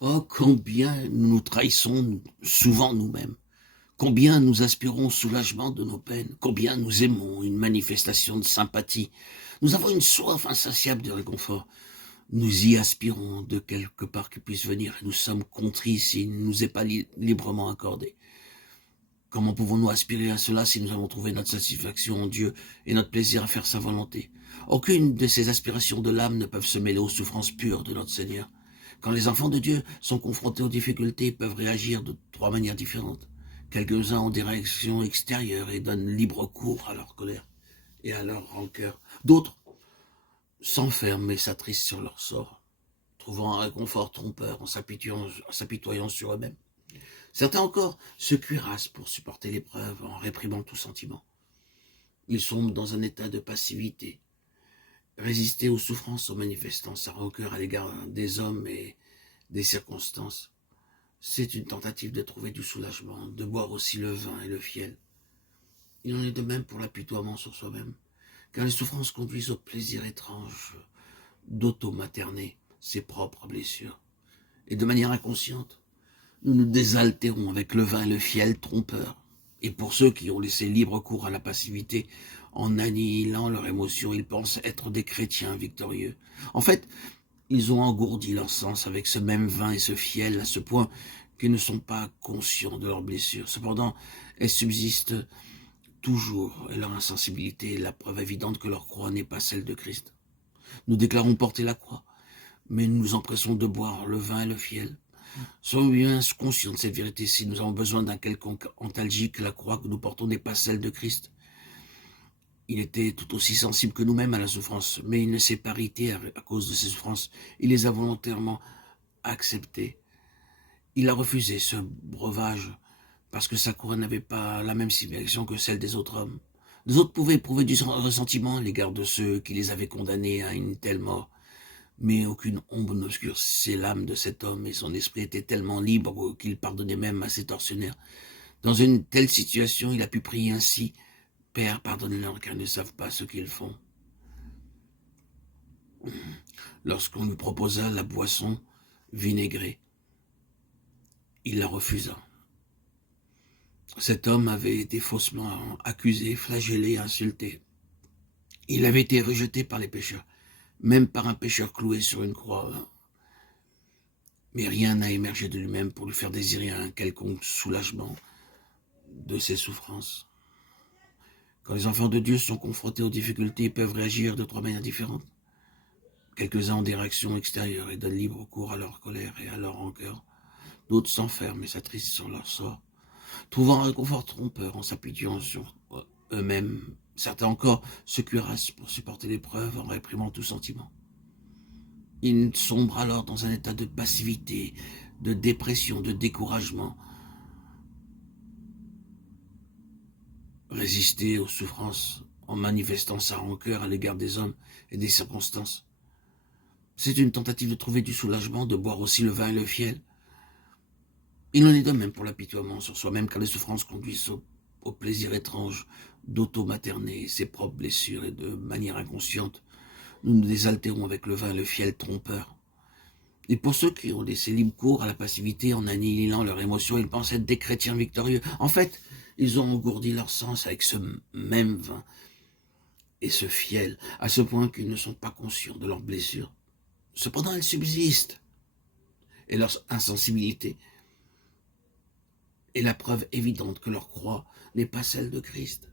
Oh, combien nous nous trahissons souvent nous-mêmes, combien nous aspirons au soulagement de nos peines, combien nous aimons une manifestation de sympathie. Nous avons une soif insatiable de réconfort. Nous y aspirons de quelque part qu'il puisse venir et nous sommes contrits s'il ne nous est pas librement accordé. Comment pouvons-nous aspirer à cela si nous avons trouvé notre satisfaction en Dieu et notre plaisir à faire sa volonté? Aucune de ces aspirations de l'âme ne peuvent se mêler aux souffrances pures de notre Seigneur. Quand les enfants de Dieu sont confrontés aux difficultés, ils peuvent réagir de trois manières différentes. Quelques-uns ont des réactions extérieures et donnent libre cours à leur colère et à leur rancœur. D'autres s'enferment et s'attristent sur leur sort, trouvant un réconfort trompeur en s'apitoyant sur eux-mêmes. Certains encore se cuirassent pour supporter l'épreuve en réprimant tout sentiment. Ils sombrent dans un état de passivité. Résister aux souffrances en manifestant sa rancœur à l'égard des hommes et des circonstances, c'est une tentative de trouver du soulagement, de boire aussi le vin et le fiel. Il en est de même pour l'apitoiement sur soi-même, car les souffrances conduisent au plaisir étrange d'auto-materner ses propres blessures. Et de manière inconsciente, nous nous désaltérons avec le vin et le fiel trompeur. Et pour ceux qui ont laissé libre cours à la passivité, en annihilant leurs émotions, ils pensent être des chrétiens victorieux. En fait, ils ont engourdi leur sens avec ce même vin et ce fiel à ce point qu'ils ne sont pas conscients de leurs blessures. Cependant, elles subsistent toujours et leur insensibilité est la preuve évidente que leur croix n'est pas celle de Christ. Nous déclarons porter la croix, mais nous nous empressons de boire le vin et le fiel. Soyons bien conscients de cette vérité. Si nous avons besoin d'un quelconque antalgique, la croix que nous portons n'est pas celle de Christ. Il était tout aussi sensible que nous-mêmes à la souffrance, mais il ne s'est pas irrité à cause de ces souffrances. Il les a volontairement acceptées. Il a refusé ce breuvage parce que sa couronne n'avait pas la même civilisation que celle des autres hommes. Les autres pouvaient éprouver du ressentiment à l'égard de ceux qui les avaient condamnés à une telle mort. Mais aucune ombre n'obscurcissait l'âme de cet homme et son esprit était tellement libre qu'il pardonnait même à ses tortionnaires. Dans une telle situation, il a pu prier ainsi: Père, pardonne-leur car ils ne savent pas ce qu'ils font. Lorsqu'on lui proposa la boisson vinaigrée, il la refusa. Cet homme avait été faussement accusé, flagellé, insulté. Il avait été rejeté par les pécheurs, même par un pécheur cloué sur une croix. Mais rien n'a émergé de lui-même pour lui faire désirer un quelconque soulagement de ses souffrances. Quand les enfants de Dieu sont confrontés aux difficultés, ils peuvent réagir de trois manières différentes. Quelques-uns ont des réactions extérieures et donnent libre cours à leur colère et à leur rancœur. D'autres s'enferment et s'attristent sur leur sort, trouvant un réconfort trompeur en s'appuyant sur eux-mêmes. Certains encore se cuirassent pour supporter l'épreuve en réprimant tout sentiment. Ils sombrent alors dans un état de passivité, de dépression, de découragement. Résister aux souffrances en manifestant sa rancœur à l'égard des hommes et des circonstances, c'est une tentative de trouver du soulagement, de boire aussi le vin et le fiel. Il en est de même pour l'apitoiement sur soi-même, car les souffrances conduisent au plaisir étrange d'auto-materner ses propres blessures et de manière inconsciente, nous nous désaltérons avec le vin et le fiel trompeur. Et pour ceux qui ont laissé libre cours à la passivité en annihilant leurs émotions, ils pensent être des chrétiens victorieux. En fait, ils ont engourdi leur sens avec ce même vin et ce fiel, à ce point qu'ils ne sont pas conscients de leurs blessures. Cependant, elles subsistent, et leur insensibilité est la preuve évidente que leur croix n'est pas celle de Christ.